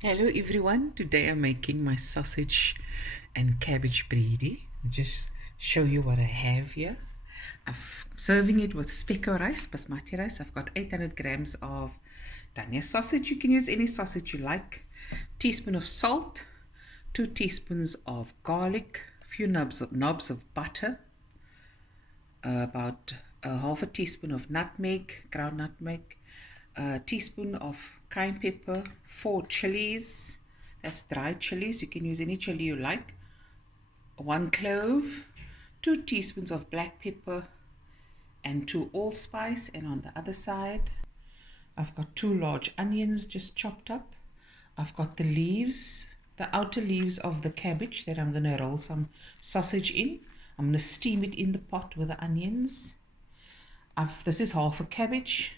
Hello everyone, today I'm making my sausage and cabbage bredie. I'll just show you what I have here. I'm serving it with Spekko rice, basmati rice. I've got 800 grams of Dania sausage. You can use any sausage you like. Teaspoon of salt, 2 teaspoons of garlic, a few knobs of butter, about half a teaspoon of nutmeg, ground nutmeg, a teaspoon of cayenne pepper, 4 chilies, that's dried chilies, you can use any chili you like, 1 clove, 2 teaspoons of black pepper, and 2 allspice. And on the other side, I've got 2 large onions just chopped up. I've got the leaves, the outer leaves of the cabbage that I'm going to roll some sausage in. I'm going to steam it in the pot with the onions. This is half a cabbage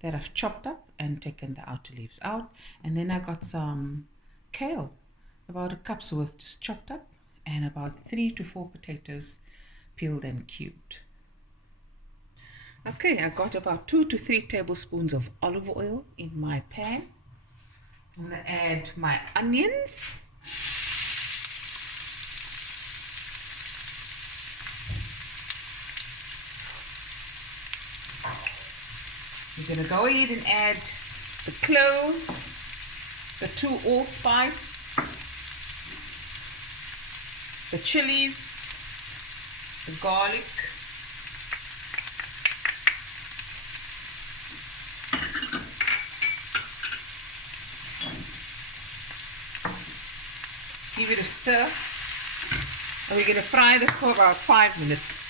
that I've chopped up and taken the outer leaves out. And then I got some kale, about a cup's worth just chopped up, and about 3 to 4 potatoes peeled and cubed. Okay, I got about 2 to 3 tablespoons of olive oil in my pan. I'm going to add my onions. You're going to go ahead and add the clove, the 2 allspice, the chilies, the garlic, give it a stir, and we're going to fry this for about 5 minutes.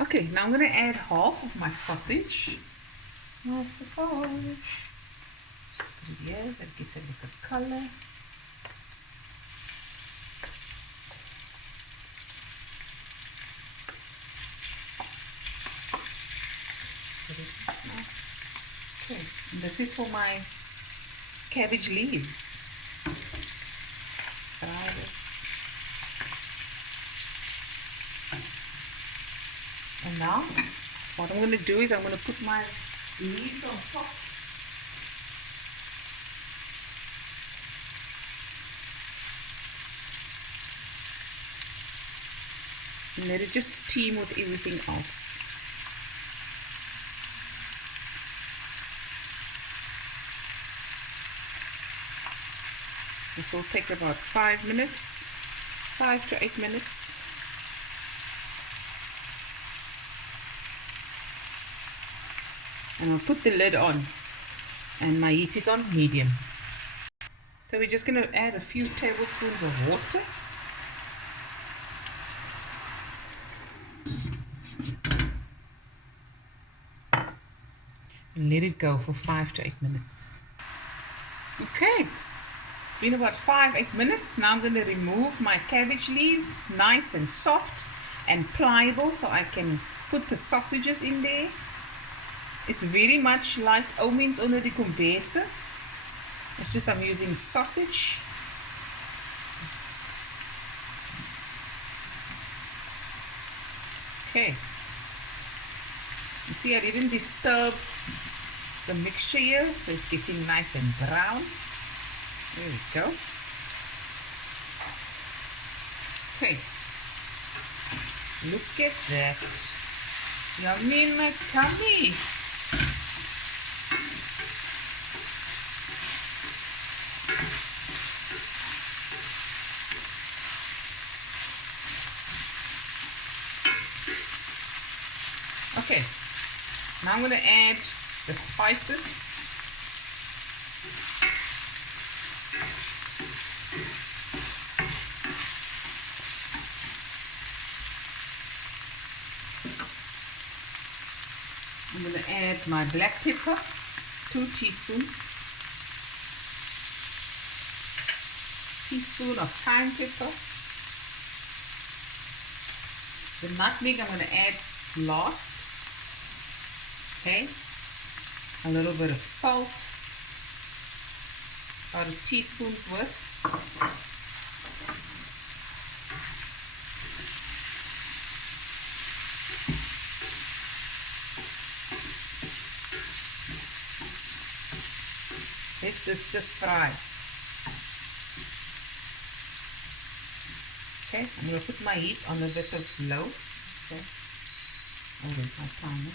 Okay, now I'm going to add half of my sausage. My sausage. Just put it here, that gets a little color. Okay, and this is for my cabbage leaves. Fry this. And now, what I'm going to do is I'm going to put my leaves on top. And let it just steam with everything else. This will take about 5 minutes, 5 to 8 minutes. And I'll put the lid on, and my heat is on medium. So we're just going to add a few tablespoons of water. And let it go for 5 to 8 minutes. Okay, it's been about 5-8 minutes. Now I'm going to remove my cabbage leaves. It's nice and soft and pliable, so I can put the sausages in there. It's very much like Oumense onder the Komberse. It's just I'm using sausage. Okay. You see, I didn't disturb the mixture here, so it's getting nice and brown. There we go. Okay. Look at that. Yummy in my tummy. Okay, now I'm going to add the spices. I'm going to add my black pepper, 2 teaspoons, teaspoon of cayenne pepper. The nutmeg I'm going to add last. Okay, a little bit of salt, about a teaspoon's worth. Let this just fry. Okay, I'm going to put my heat on a bit of low. Okay, there's my timer.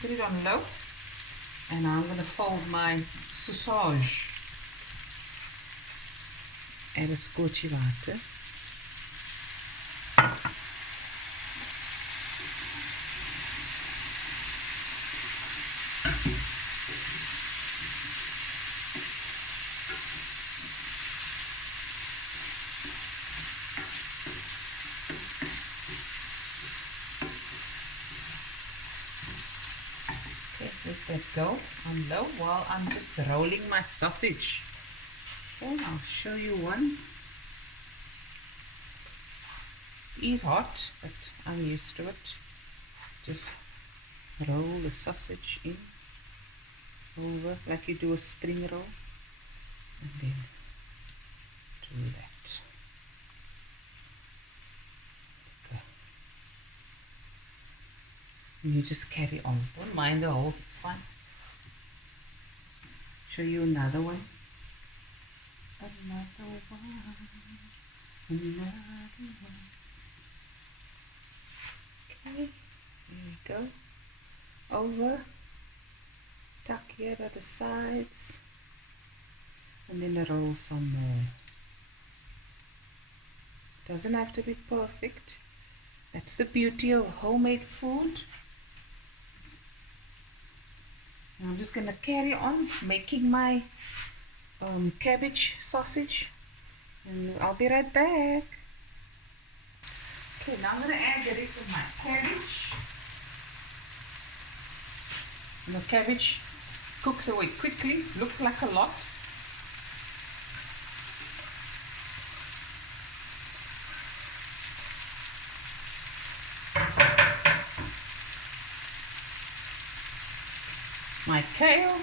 Put it on low, and I'm going to fold my sausage. Add a skootjie water. Let that go on low while I'm just rolling my sausage. Okay, I'll show you one. It is hot, but I'm used to it. Just roll the sausage in, over, like you do a spring roll, and then do that. And you just carry on. Don't mind the holes, it's fine. Show you another one. Another one. Another one. Okay, there we go. Over. Tuck here at the sides. And then roll some more. Doesn't have to be perfect. That's the beauty of homemade food. I'm just going to carry on making my cabbage sausage, and I'll be right back. Okay, now I'm going to add the rest of my cabbage. And the cabbage cooks away quickly, looks like a lot. My kale,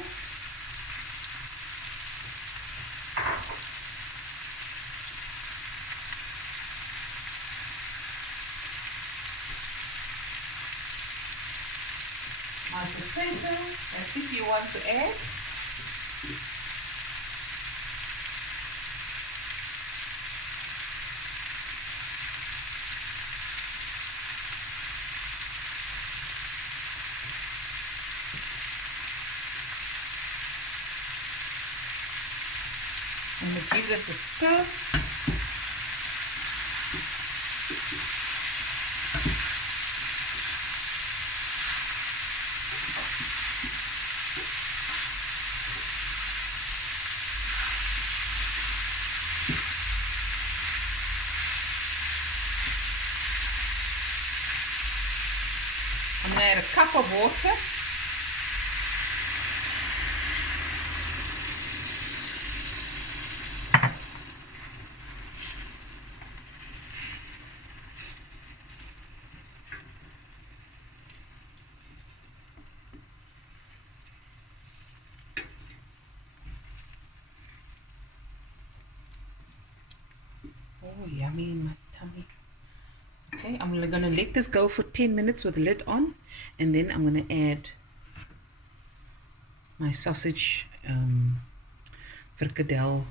my potato, that's if you want to add. I'm going to give this a stir. I'm going to add a cup of water. Oh, yummy in my tummy. Okay, I'm going to let this go for 10 minutes with the lid on, and then I'm going to add my sausage frikkadel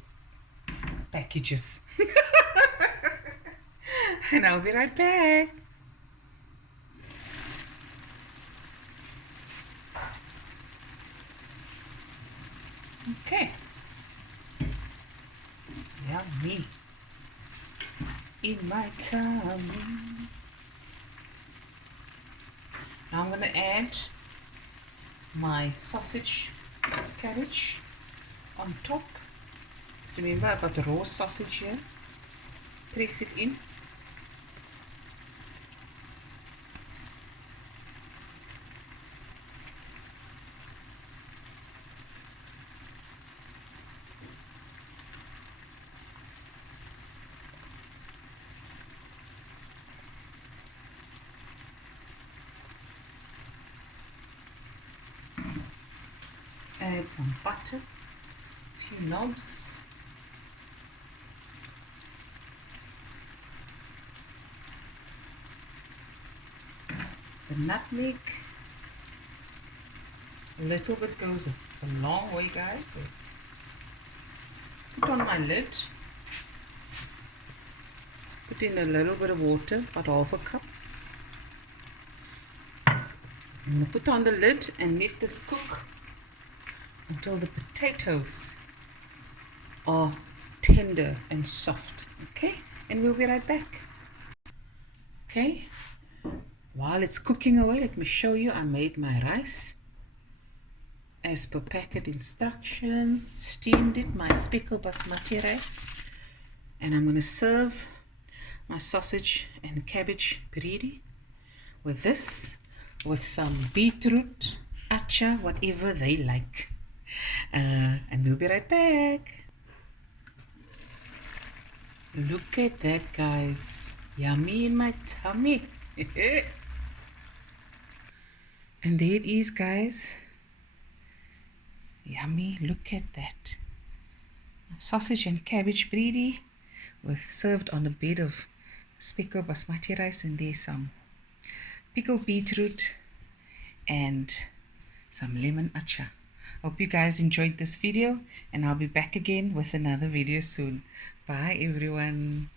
packages. And I'll be right back. Okay. Yummy. In my tummy. Now I'm going to add my sausage cabbage on top. So remember, I've got the raw sausage here. Press it in. Add some butter, a few knobs, the nutmeg, A little bit goes a long way, guys. So put on my lid. Put in a little bit of water, about half a cup. I'm going to put on the lid and let this cook until the potatoes are tender and soft. Okay, and we'll be right back. Okay, while it's cooking away, let me show you. I made my rice as per packet instructions, steamed it, my Spekko Basmati rice, and I'm going to serve my sausage and cabbage bredie with this, with some beetroot, acha, whatever they like. And we'll be right back. Look at that, guys. Yummy in my tummy. And there it is, guys. Yummy. Look at that. Sausage and cabbage bredie was served on a bed of Spekko Basmati rice, and there's some pickled beetroot and some lemon acha. Hope you guys enjoyed this video, and I'll be back again with another video soon. Bye everyone.